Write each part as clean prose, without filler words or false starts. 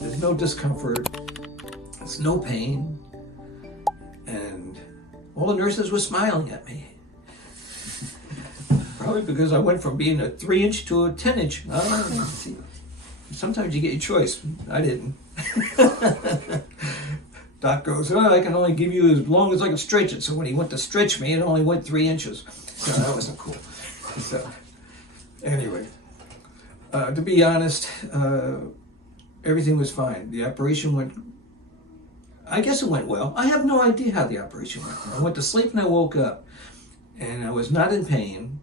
There's no discomfort, there's no pain, and all the nurses were smiling at me. Probably because I went from being a 3-inch to a 10-inch. See, sometimes you get your choice. I didn't. Doc goes, oh, I can only give you as long as I can stretch it. So when he went to stretch me, it only went 3 inches. So that wasn't cool. So anyway, to be honest, everything was fine. The operation went, I guess it went well. I have no idea how the operation went. I went to sleep and I woke up and I was not in pain.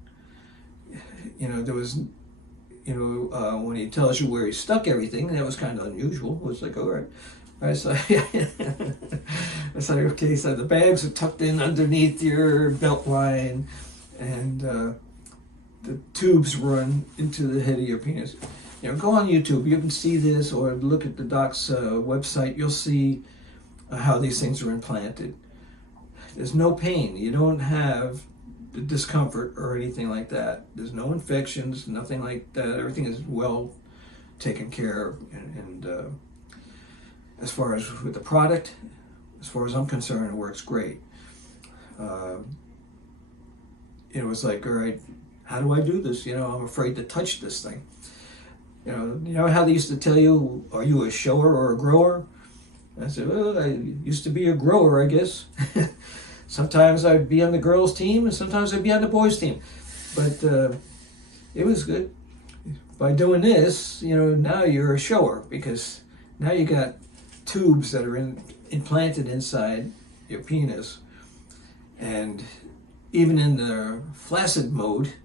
You know, there was, you know, when he tells you where he stuck everything, that was kind of unusual. It was like, all right. Right, so it's like, okay, so the bags are tucked in underneath your belt line, and the tubes run into the head of your penis. You know, go on YouTube, you can see this, or look at the doc's website, you'll see how these things are implanted. There's no pain, you don't have the discomfort or anything like that. There's no infections, nothing like that. Everything is well taken care of, and as far as with the product, as far as I'm concerned, it works great. It was like, all right, how do I do this? You know, I'm afraid to touch this thing. You know how they used to tell you, are you a shower or a grower? I said, well, I used to be a grower, I guess. Sometimes I'd be on the girls' team, and sometimes I'd be on the boys' team. But it was good. By doing this, you know, now you're a shower, because now you got tubes that are implanted inside your penis, and even in the flaccid mode,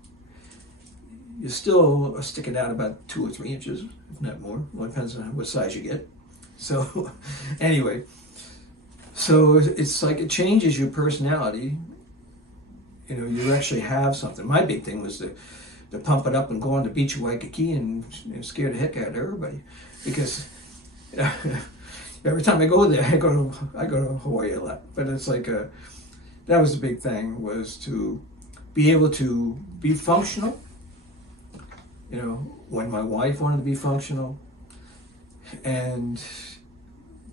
you still are sticking out about 2 or 3 inches, if not more. Well, it depends on what size you get. So anyway, so it's like it changes your personality. You know, you actually have something. My big thing was to pump it up and go on the beach of 𝐊𝐿𝐿 and scare the heck out of everybody, because every time I go there, I go to Hawaii a lot. But it's like that was the big thing, was to be able to be functional. You know, when my wife wanted to be functional, and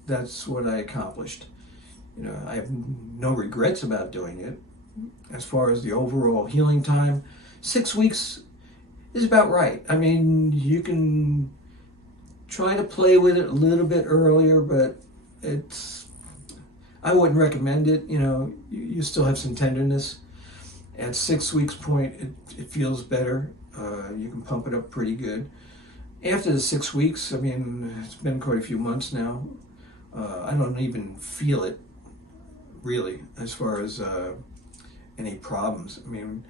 that's what I accomplished. You know, I have no regrets about doing it. As far as the overall healing time, 6 weeks is about right. I mean, you can try to play with it a little bit earlier, but I wouldn't recommend it. You know, you still have some tenderness. At 6 weeks point, it feels better. You can pump it up pretty good. After the 6 weeks, I mean, it's been quite a few months now. I don't even feel it, really, as far as any problems. I mean,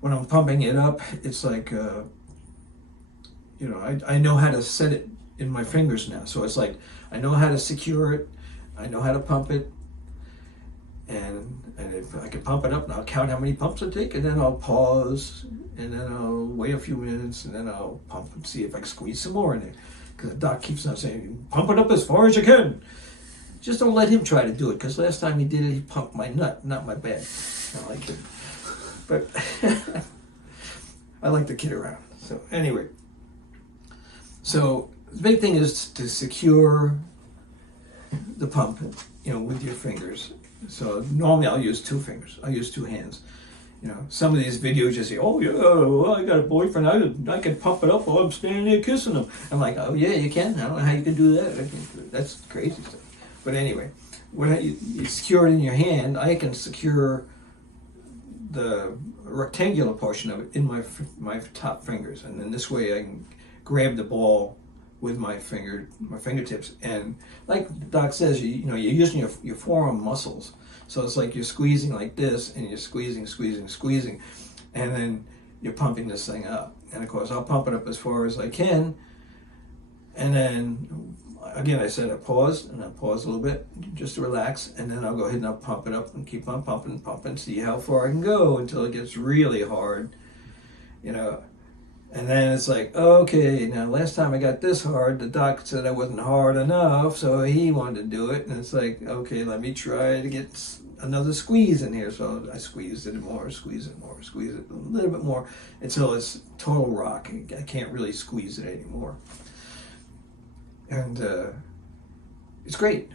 when I'm pumping it up, it's like, you know, I know how to set it in my fingers now. So it's like, I know how to secure it, I know how to pump it, and if I can pump it up, and I'll count how many pumps I take, and then I'll pause, and then I'll wait a few minutes, and then I'll pump and see if I can squeeze some more in there. Because the doc keeps on saying, pump it up as far as you can. Just don't let him try to do it, because last time he did it, he pumped my nut, not my bag. I like it. But I like to kid around. So anyway, so the big thing is to secure the pump, you know, with your fingers. So normally I'll use 2 fingers. I'll use 2 hands. You know, some of these videos you say, oh yeah, well, I got a boyfriend, I can pump it up while I'm standing there kissing him. I'm like, oh yeah, you can. I don't know how you can do that. That's crazy stuff. But anyway, when you secure it in your hand, I can secure the rectangular portion of it in my top fingers, and then this way I can grab the ball with my fingertips, and like the doc says, you know, you're using your forearm muscles, so it's like you're squeezing like this, and you're squeezing, and then you're pumping this thing up. And of course, I'll pump it up as far as I can, and then again, I said I pause, and I pause a little bit just to relax, and then I'll go ahead and I'll pump it up and keep on pumping, see how far I can go until it gets really hard, you know. And then it's like, okay, now last time I got this hard, the doc said I wasn't hard enough, so he wanted to do it, and it's like, okay, let me try to get another squeeze in here. So I squeezed it more, squeeze it more, squeeze it a little bit more until it's total rock. I can't really squeeze it anymore. And it's great.